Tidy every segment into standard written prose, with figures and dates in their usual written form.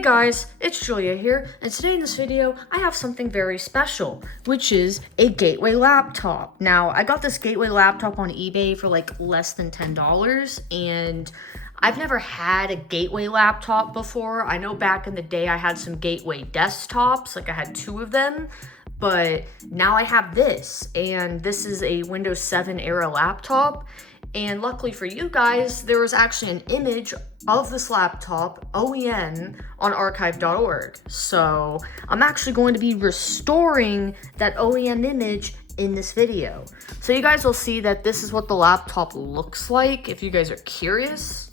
Hey guys, it's Julia here, and today in this video, I have something very special, which is a Gateway laptop. Now, I got this Gateway laptop on eBay for like less than $10, and I've never had a Gateway laptop before. I know back in the day I had some Gateway desktops, like I had 2 of them, but now I have this, and this is a Windows 7 era laptop. And luckily for you guys, there was actually an image of this laptop, OEM, on archive.org. So I'm actually going to be restoring that OEM image in this video. So you guys will see that this is what the laptop looks like, if you guys are curious.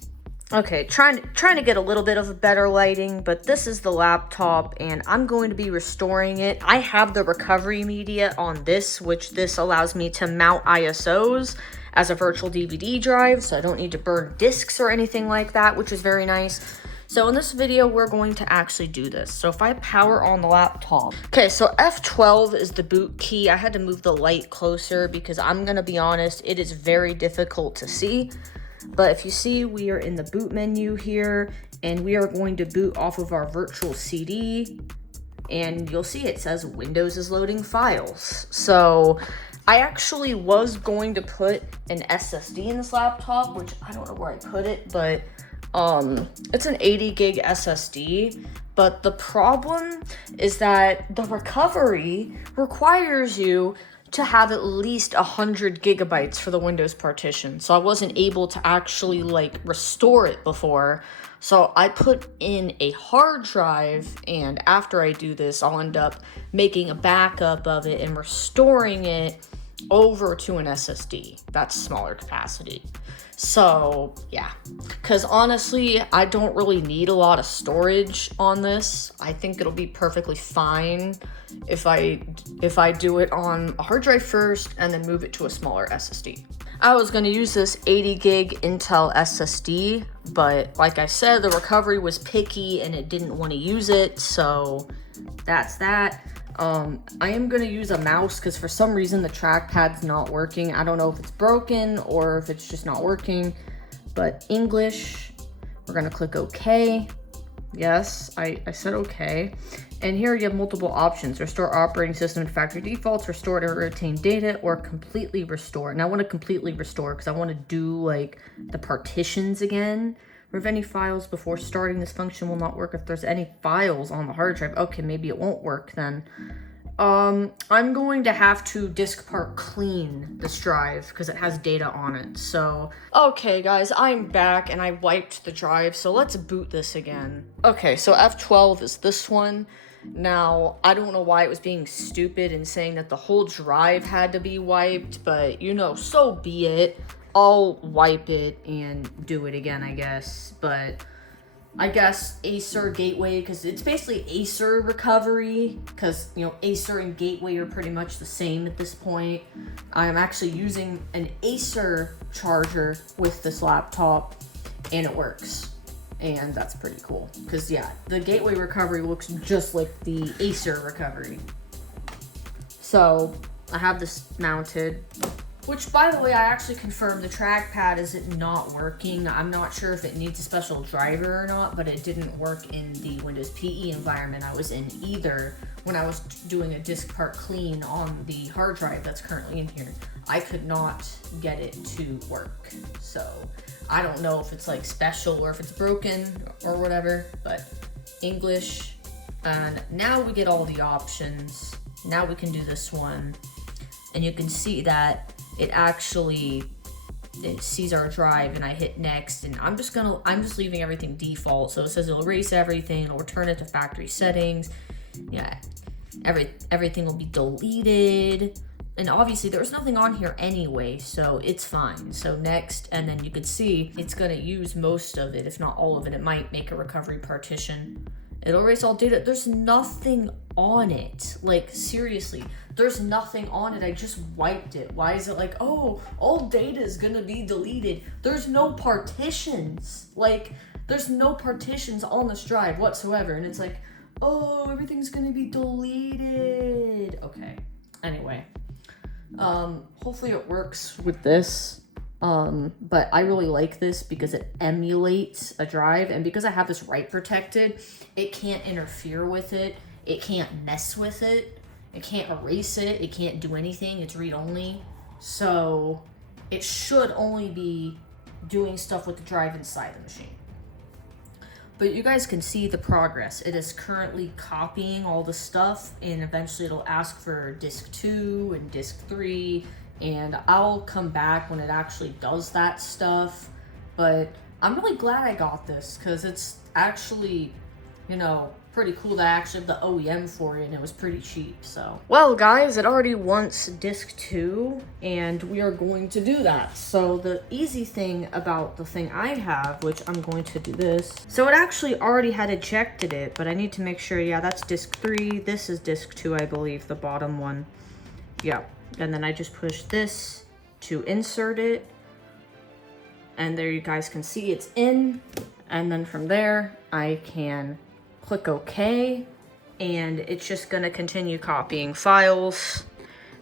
Okay, trying to get a little bit of a better lighting, but this is the laptop, and I'm going to be restoring it. I have the recovery media on this, which this allows me to mount ISOs as a virtual DVD drive, so I don't need to burn discs or anything like that, which is very nice. So in this video, we're going to actually do this. So if I power on the laptop, okay, so F12 is the boot key. I had to move the light closer because I'm gonna be honest, it is very difficult to see. But if you see, we are in the boot menu here, and we are going to boot off of our virtual CD, and you'll see it says Windows is loading files. So I actually was going to put an SSD in this laptop, which I don't know where I put it, but it's an 80 gig SSD. But the problem is that the recovery requires you to have at least 100 gigabytes for the Windows partition. So I wasn't able to actually like restore it before. So I put in a hard drive, and after I do this, I'll end up making a backup of it and restoring it over to an SSD. That's smaller capacity. So yeah, because honestly, I don't really need a lot of storage on this. I think it'll be perfectly fine if I do it on a hard drive first and then move it to a smaller SSD. I was going to use this 80 gig Intel SSD, but like I said, the recovery was picky and it didn't want to use it, so that's that. I am going to use a mouse because for some reason the trackpad's not working. I don't know if it's broken or if it's just not working, but English, we're going to click OK. Yes, I said OK. And here you have multiple options: restore operating system and factory defaults, restore to retain data, or completely restore. And I want to completely restore because I want to do like the partitions again. Remove any files before starting. This function will not work if there's any files on the hard drive. Okay, maybe it won't work then. I'm going to have to disk part clean this drive because it has data on it. So, okay guys, I'm back and I wiped the drive. So let's boot this again. Okay, so F12 is this one. Now, I don't know why it was being stupid and saying that the whole drive had to be wiped, but you know, so be it. I'll wipe it and do it again, I guess. But I guess Acer Gateway, because it's basically Acer recovery, because, you know, Acer and Gateway are pretty much the same at this point. I am actually using an Acer charger with this laptop, and it works. And that's pretty cool, because, yeah, the Gateway recovery looks just like the Acer recovery. So, I have this mounted. Which, by the way, I actually confirmed the trackpad isn't not working. I'm not sure if it needs a special driver or not, but it didn't work in the Windows PE environment I was in either when I was doing a disk part clean on the hard drive that's currently in here. I could not get it to work. So I don't know if it's like special or if it's broken or whatever, but English. And now we get all the options. Now we can do this one. And you can see that it sees our drive, and I hit next, and I'm just leaving everything default. So it says it'll erase everything, it'll return it to factory settings. Yeah, everything will be deleted. And obviously there's nothing on here anyway, so it's fine. So next, and then you can see it's gonna use most of it, if not all of it. It might make a recovery partition. It'll erase all data. There's nothing on it. Like, seriously, there's nothing on it. I just wiped it. Why is it like, oh, all data is gonna be deleted? There's no partitions. Like, there's no partitions on this drive whatsoever. And it's like, oh, everything's gonna be deleted. Okay, anyway. Hopefully it works with this. But I really like this because it emulates a drive, and because I have this write protected, it can't interfere with it, it can't mess with it, it can't erase it, it can't do anything, it's read-only. So it should only be doing stuff with the drive inside the machine. But you guys can see the progress. It is currently copying all the stuff, and eventually it'll ask for disk 2 and disk 3, and I'll come back when it actually does that stuff. But I'm really glad I got this, because it's actually, you know, pretty cool to actually have the OEM for it, and it was pretty cheap. So, well guys, it already wants disk 2, and we are going to do that. So the easy thing about the thing I have, which I'm going to do this, so it actually already had ejected it, but I need to make sure, yeah, that's disk 3, this is disk 2, I believe, the bottom one. Yeah, and then I just push this to insert it, and there you guys can see it's in, and then from there I can click OK, and it's just gonna continue copying files,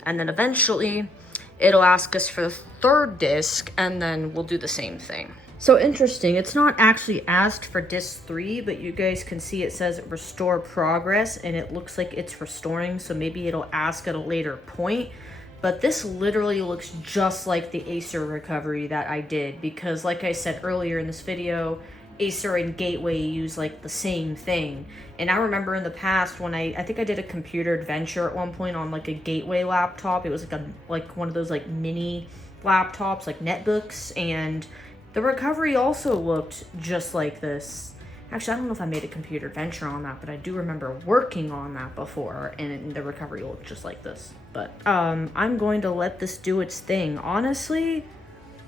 and then eventually it'll ask us for the third disk, and then we'll do the same thing. So interesting, it's not actually asked for disk 3, but you guys can see it says restore progress, and it looks like it's restoring, so maybe it'll ask at a later point. But this literally looks just like the Acer recovery that I did, because like I said earlier in this video, Acer and Gateway use like the same thing. And I remember in the past when I think I did a computer adventure at one point on like a Gateway laptop. It was like one of those like mini laptops, like netbooks, and the recovery also looked just like this. Actually, I don't know if I made a computer adventure on that, but I do remember working on that before, and the recovery looked just like this. But I'm going to let this do its thing. Honestly,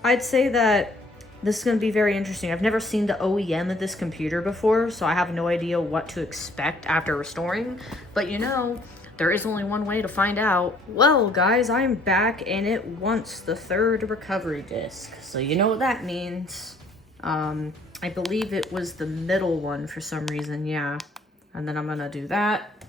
I'd say that this is going to be very interesting. I've never seen the OEM of this computer before, so I have no idea what to expect after restoring. But you know, there is only one way to find out. Well, guys, I'm back, and it wants the third recovery disk. So you know what that means. I believe it was the middle one for some reason, yeah. And then I'm going to do that.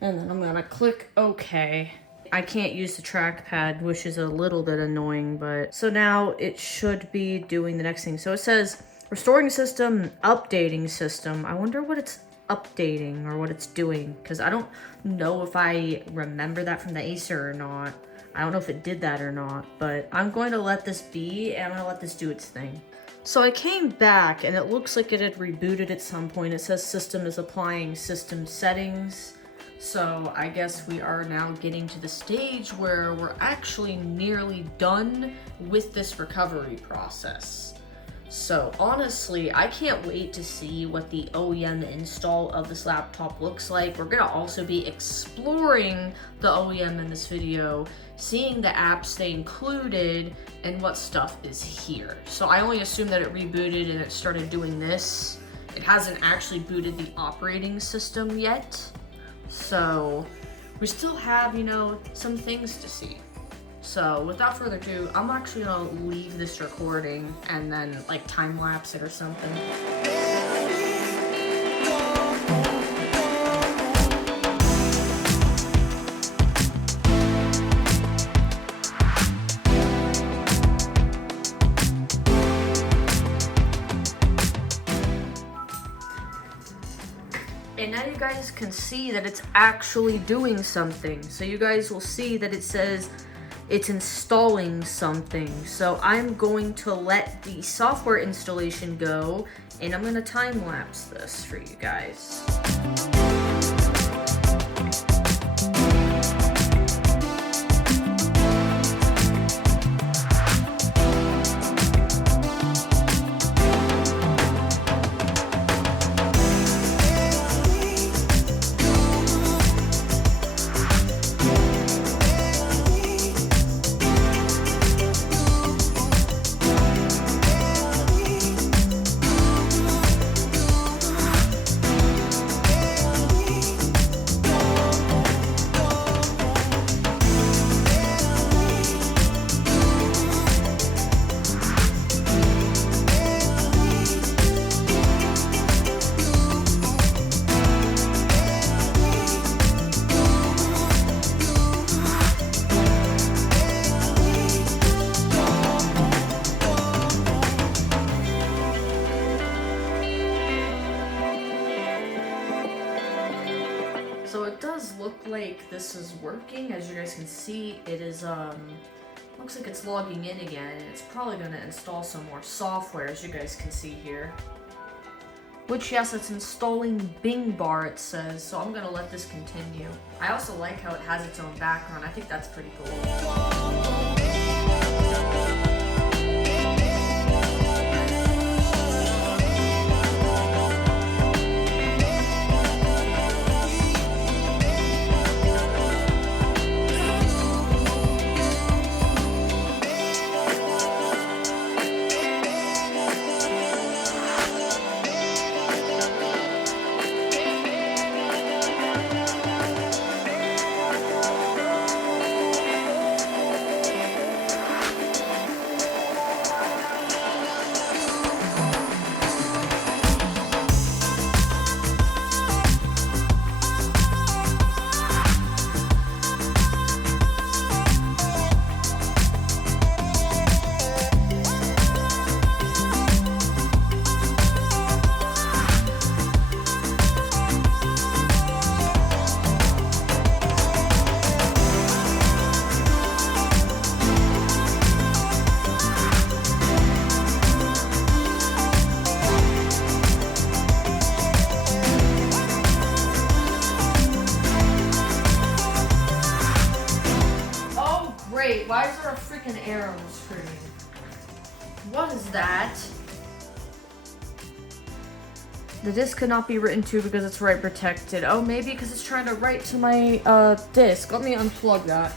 And then I'm going to click OK. I can't use the trackpad, which is a little bit annoying, but so now it should be doing the next thing. So it says restoring system, updating system. I wonder what it's updating or what it's doing, because I don't know if I remember that from the Acer or not. I don't know if it did that or not, but I'm going to let this be, and I'm going to let this do its thing. So I came back, and it looks like it had rebooted at some point. It says system is applying system settings. So I guess we are now getting to the stage where we're actually nearly done with this recovery process. So honestly, I can't wait to see what the OEM install of this laptop looks like. We're gonna also be exploring the OEM in this video, seeing the apps they included and what stuff is here. So I only assume that it rebooted and it started doing this. It hasn't actually booted the operating system yet. So we still have, you know, some things to see. So without further ado, I'm actually gonna leave this recording and then like time lapse it or something. And now you guys can see that it's actually doing something. So you guys will see that it says it's installing something. So I'm going to let the software installation go, and I'm gonna time lapse this for you guys. So it does look like this is working. As you guys can see, it is looks like it's logging in again. It's probably going to install some more software, as you guys can see here. Which, yes, it's installing Bing Bar, it says, so I'm going to let this continue. I also like how it has its own background. I think that's pretty cool. Wait, why is there a freaking error on the screen? What is that? The disk could not be written to because it's write protected. Oh, maybe because it's trying to write to my disk. Let me unplug that.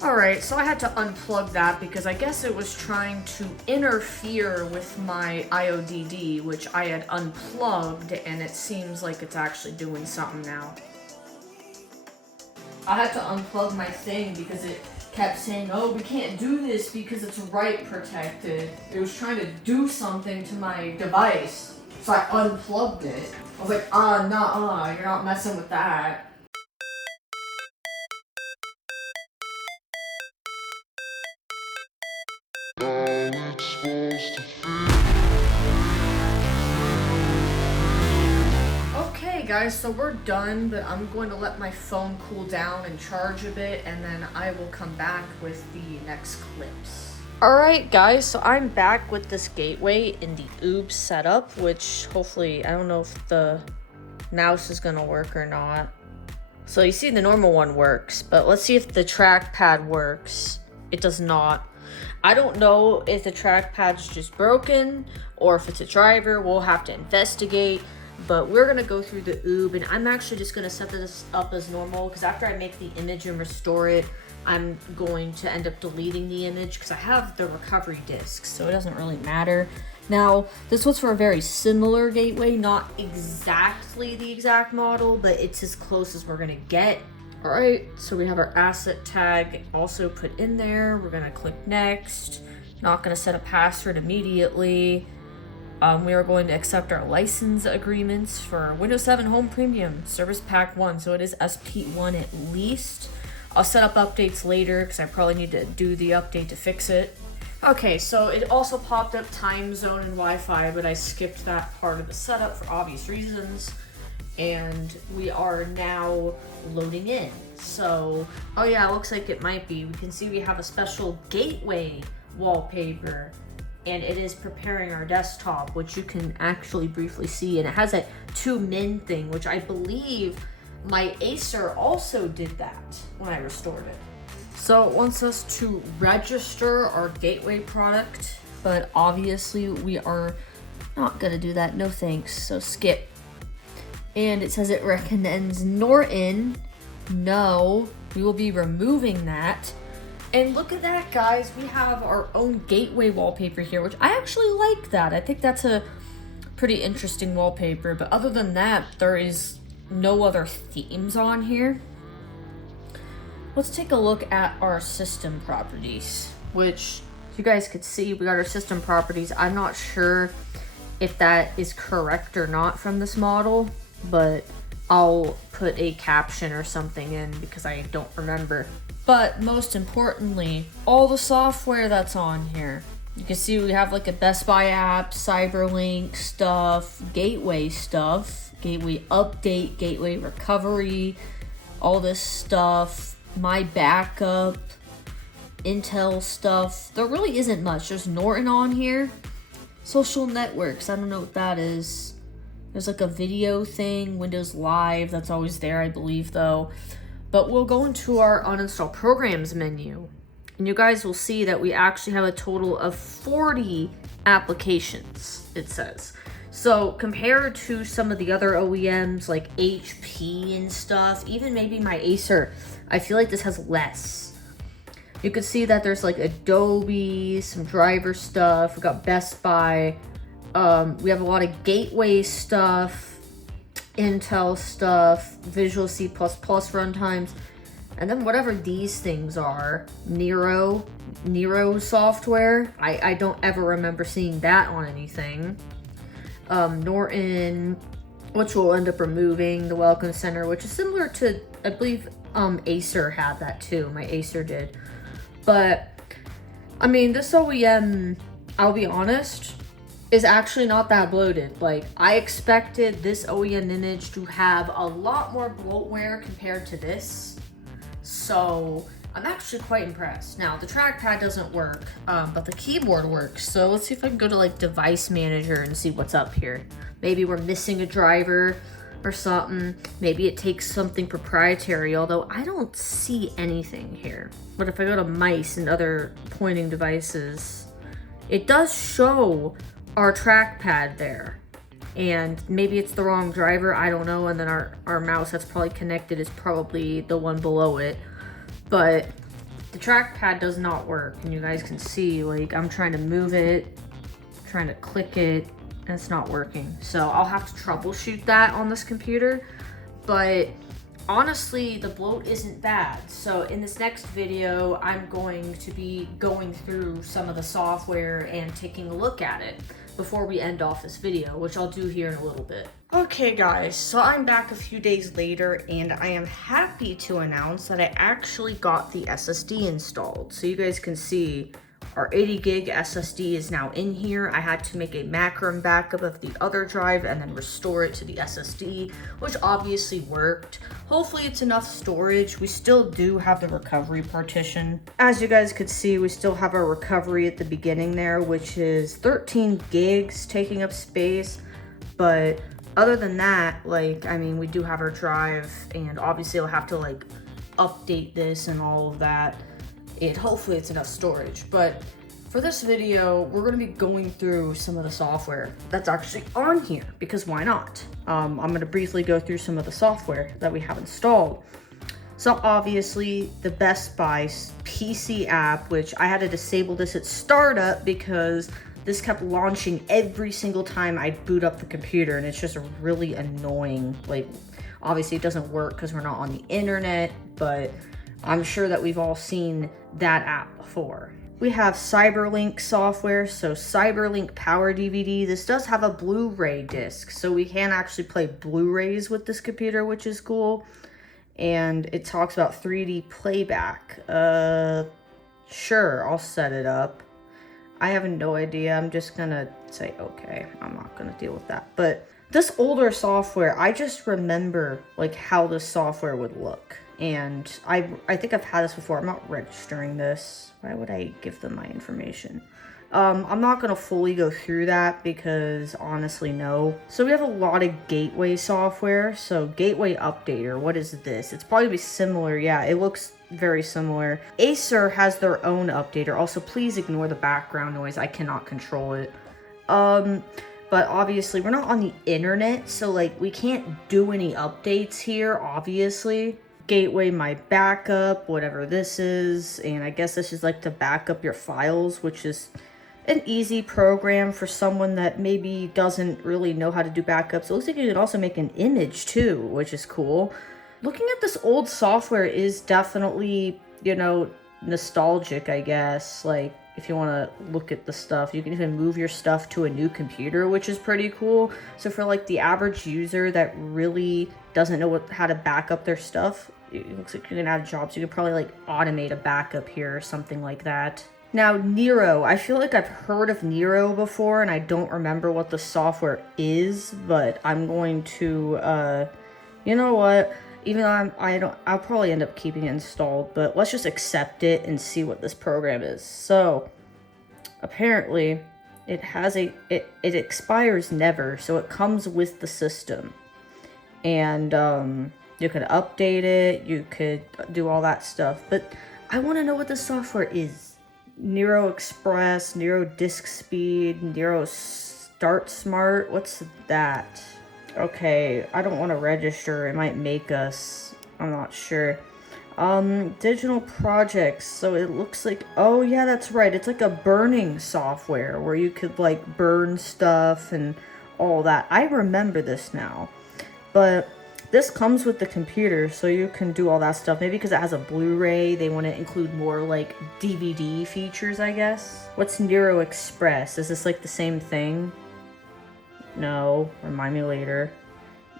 Alright, so I had to unplug that because I guess it was trying to interfere with my IODD, which I had unplugged, and it seems like it's actually doing something now. I had to unplug my thing because it kept saying, oh, we can't do this because it's write protected. It was trying to do something to my device, so I unplugged it. I was like, nah, you're not messing with that. Okay guys, so we're done, but I'm going to let my phone cool down and charge a bit, and then I will come back with the next clips. Alright guys, so I'm back with this gateway in the OOBE setup, which hopefully, I don't know if the mouse is gonna work or not. So you see the normal one works, but let's see if the trackpad works. It does not. I don't know if the trackpad's just broken or if it's a driver. We'll have to investigate, but we're gonna go through the OOBE, and I'm actually just gonna set this up as normal because after I make the image and restore it, I'm going to end up deleting the image because I have the recovery disk, so it doesn't really matter. Now, this was for a very similar gateway, not exactly the exact model, but it's as close as we're gonna get. All right, so we have our asset tag also put in there. We're gonna click next. Not gonna set a password immediately. We are going to accept our license agreements for Windows 7 Home Premium Service Pack 1, so it is SP1 at least. I'll set up updates later because I probably need to do the update to fix it. Okay, so it also popped up time zone and Wi-Fi, but I skipped that part of the setup for obvious reasons. And we are now loading in. So, oh yeah, it looks like it might be. We can see we have a special gateway wallpaper, and it is preparing our desktop, which you can actually briefly see. And it has a 2min thing, which I believe my Acer also did that when I restored it. So it wants us to register our gateway product, but obviously we are not gonna do that. No thanks, so skip. And it says it recommends Norton. No, we will be removing that. And look at that, guys. We have our own gateway wallpaper here, which I actually like that. I think that's a pretty interesting wallpaper. But other than that, there is no other themes on here. Let's take a look at our system properties, which you guys could see we got our system properties. I'm not sure if that is correct or not from this model, but I'll put a caption or something in because I don't remember. But most importantly, all the software that's on here. You can see we have like a Best Buy app, Cyberlink stuff, Gateway stuff, Gateway update, Gateway recovery, all this stuff, my backup, Intel stuff. There really isn't much. There's Norton on here. Social networks, I don't know what that is. There's like a video thing, Windows Live, that's always there, I believe, though. But we'll go into our uninstall programs menu, and you guys will see that we actually have a total of 40 applications, it says. So compared to some of the other OEMs like HP and stuff, even maybe my Acer, I feel like this has less. You can see that there's like Adobe, some driver stuff, we got Best Buy, we have a lot of Gateway stuff, Intel stuff, Visual C++ runtimes, and then whatever these things are, Nero software. I don't ever remember seeing that on anything. Norton, which we'll end up removing, the Welcome Center, which is similar to, I believe, Acer had that too. My Acer did. But, I mean, this OEM, I'll be honest, is actually not that bloated. Like, I expected this OEM image to have a lot more bloatware compared to this. So, I'm actually quite impressed. Now, the trackpad doesn't work, but the keyboard works. So, let's see if I can go to, like, Device Manager and see what's up here. Maybe we're missing a driver or something. Maybe it takes something proprietary, although I don't see anything here. But if I go to mice and other pointing devices, it does show our trackpad there. And maybe it's the wrong driver, I don't know. And then our mouse that's probably connected is probably the one below it. But the trackpad does not work. And you guys can see, like, I'm trying to move it, trying to click it, and it's not working. So I'll have to troubleshoot that on this computer. But honestly, the bloat isn't bad. So in this next video, I'm going to be going through some of the software and taking a look at it before we end off this video, which I'll do here in a little bit. Okay guys, so I'm back a few days later, and I am happy to announce that I actually got the SSD installed. So you guys can see our 80 gig SSD is now in here. I had to make a macro backup of the other drive and then restore it to the SSD, which obviously worked. Hopefully it's enough storage. We still do have the recovery partition. As you guys could see, we still have our recovery at the beginning there, which is 13 gigs taking up space. But other than that, like, I mean, we do have our drive, and obviously I'll have to like update this and all of that. Hopefully it's enough storage. But for this video, we're going to be going through some of the software that's actually on here, because why not? I'm going to briefly go through some of the software that we have installed. So obviously the Best Buy PC app, which I had to disable this at startup because this kept launching every single time I boot up the computer, and it's just really annoying. Like, obviously it doesn't work because we're not on the internet, but I'm sure that we've all seen that app before. We have Cyberlink software, so Cyberlink Power DVD. This does have a Blu-ray disc, so we can actually play Blu-rays with this computer, which is cool. And it talks about 3D playback. Sure, I'll set it up. I have no idea. I'm just gonna say okay. I'm not gonna deal with that. But this older software, I just remember like how this software would look. And I think I've had this before. I'm not registering this. Why would I give them my information? I'm not going to fully go through that because honestly, no. So we have a lot of Gateway software. So Gateway Updater, what is this? It's probably similar. Yeah, it looks very similar. Acer has their own updater. Also, please ignore the background noise. I cannot control it. But obviously, we're not on the internet. So like, we can't do any updates here, obviously. Gateway My Backup, whatever this is, and I guess this is like to back up your files, which is an easy program for someone that maybe doesn't really know how to do backups. It looks like you can also make an image too, which is cool. Looking at this old software is definitely, you know, nostalgic, I guess. Like, if you want to look at the stuff, you can even move your stuff to a new computer, which is pretty cool. So for like the average user that really doesn't know how to back up their stuff, it looks like you can add jobs. You could probably like automate a backup here or something like that. Now, Nero, I feel like I've heard of Nero before, and I don't remember what the software is, but I'm going to, you know what? Even though I'll probably end up keeping it installed, but let's just accept it and see what this program is. So, apparently, it expires never, so it comes with the system. And, you could update it, you could do all that stuff, but I want to know what the software is. Nero Express, Nero Disk Speed, Nero Start Smart, what's that? Okay, I don't want to register, it might make us, I'm not sure. Digital projects, so it looks like, oh yeah, that's right, it's like a burning software where you could like burn stuff and all that. I remember this now, but this comes with the computer, so you can do all that stuff. Maybe because it has a Blu-ray, they want to include more, like, DVD features, I guess. What's Nero Express? Is this, like, the same thing? No. Remind me later.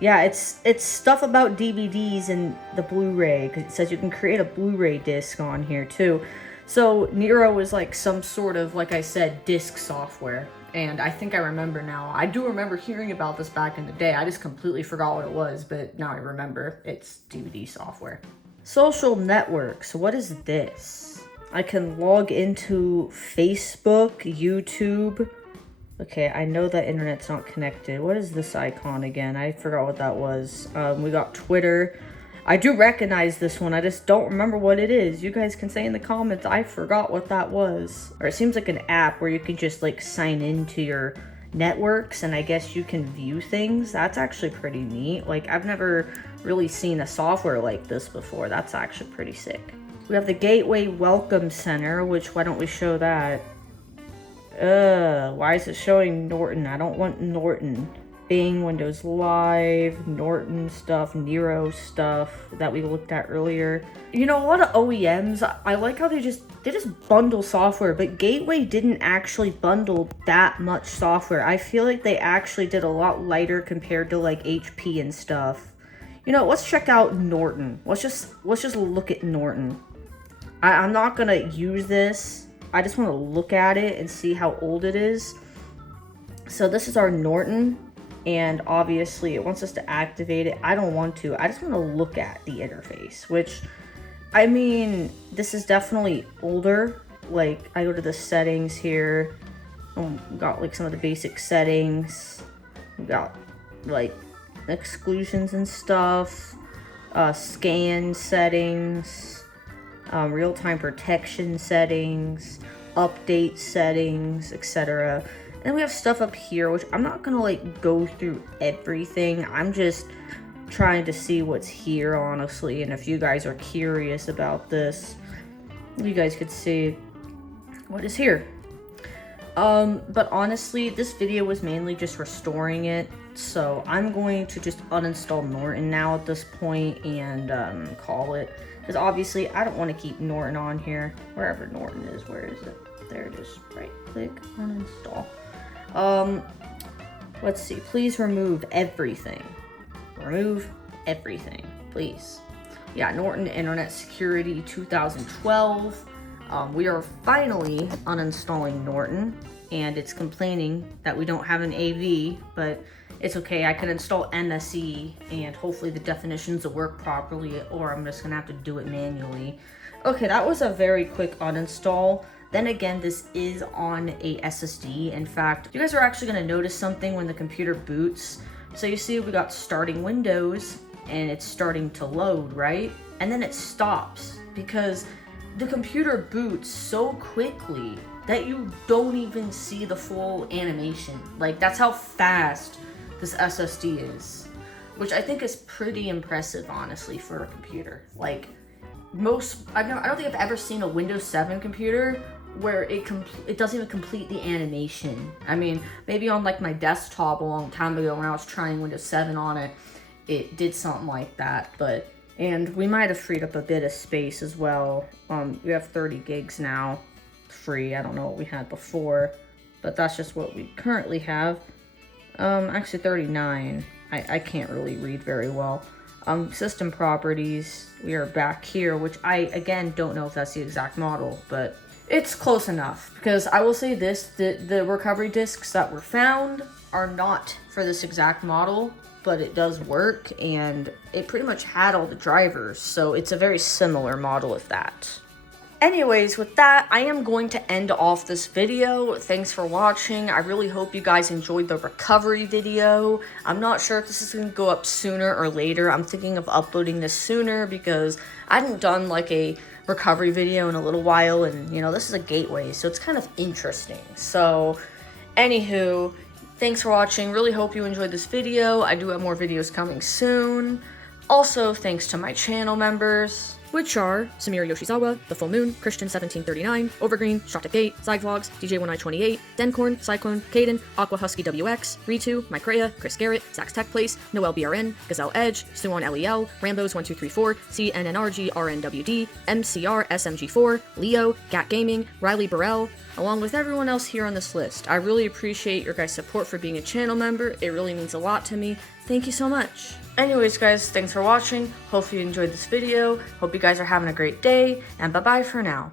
Yeah, it's stuff about DVDs and the Blu-ray, because it says you can create a Blu-ray disc on here, too. So, Nero is, like, some sort of, like I said, disc software. And I think I remember now. I do remember hearing about this back in the day. I just completely forgot what it was, but now I remember. It's DVD software. Social networks. What is this? I can log into Facebook, YouTube. Okay, I know that internet's not connected. What is this icon again? I forgot what that was. We got Twitter. I do recognize this one. I just don't remember what it is. You guys can say in the comments, I forgot what that was. Or it seems like an app where you can just like sign into your networks and I guess you can view things. That's actually pretty neat. Like I've never really seen a software like this before. That's actually pretty sick. We have the Gateway Welcome Center, which why don't we show that? Why is it showing Norton? I don't want Norton. Bing, Windows Live, Norton stuff, Nero stuff that we looked at earlier. You know, a lot of OEMs, I like how they just bundle software, but Gateway didn't actually bundle that much software. I feel like they actually did a lot lighter compared to like HP and stuff. You know, let's check out Norton. Let's just look at Norton. I'm not gonna use this. I just want to look at it and see how old it is. So this is our Norton. And obviously it wants us to activate it. I don't want to. I just want to look at the interface, which, I mean, this is definitely older. Like, I go to the settings here. Got, like, some of the basic settings. We got, like, exclusions and stuff. Scan settings. Real-time protection settings. Update settings, etc. And we have stuff up here, which I'm not gonna like go through everything. I'm just trying to see what's here, honestly. And if you guys are curious about this, you guys could see what is here. But honestly, this video was mainly just restoring it. So I'm going to just uninstall Norton now at this point and call it. Because obviously I don't want to keep Norton on here. Wherever Norton is, where is it? There it is. Right click, uninstall. Let's see. Please remove everything. Remove everything, please. Yeah, Norton Internet Security 2012. We are finally uninstalling Norton, and it's complaining that we don't have an AV, but it's okay. I can install MSE, and hopefully the definitions will work properly, or I'm just gonna have to do it manually. Okay, that was a very quick uninstall. Then again, this is on a SSD. In fact, you guys are actually going to notice something when the computer boots. So you see we got starting Windows and it's starting to load, right? And then it stops because the computer boots so quickly that you don't even see the full animation. Like, that's how fast this SSD is, which I think is pretty impressive, honestly, for a computer. Like, I don't think I've ever seen a Windows 7 computer where it doesn't even complete the animation. I mean, maybe on like my desktop a long time ago when I was trying Windows 7 on it, it did something like that. And we might have freed up a bit of space as well. We have 30 gigs now, free. I don't know what we had before, but that's just what we currently have. Actually 39. I can't really read very well. System properties, we are back here, which I, again, don't know if that's the exact model, but It's close enough, because I will say this, the recovery discs that were found are not for this exact model, but it does work, and it pretty much had all the drivers, so it's a very similar model of that. Anyways, with that, I am going to end off this video. Thanks for watching. I really hope you guys enjoyed the recovery video. I'm not sure if this is going to go up sooner or later. I'm thinking of uploading this sooner because I hadn't done like a recovery video in a little while, and you know, this is a Gateway, so it's kind of interesting. So, anywho, thanks for watching. Really hope you enjoyed this video. I do have more videos coming soon. Also, thanks to my channel members, which are Samira Yoshizawa, The Full Moon, Christian1739, Overgreen, Strata Gate, Zygvlogs, DJ1928, Dencorn, Cyclone, Caden, Aqua Husky WX, Ritu, Mycrea, Chris Garrett, Zach's Tech Place, Noel BRN, Gazelle Edge, Suwon LEL, Rambos1234, CNNRG RNWD, MCR SMG4, Leo, Gat Gaming, Riley Burrell, along with everyone else here on this list. I really appreciate your guys' support for being a channel member. It really means a lot to me. Thank you so much. Anyways, guys, thanks for watching. Hopefully you enjoyed this video. Hope you guys are having a great day, and bye-bye for now.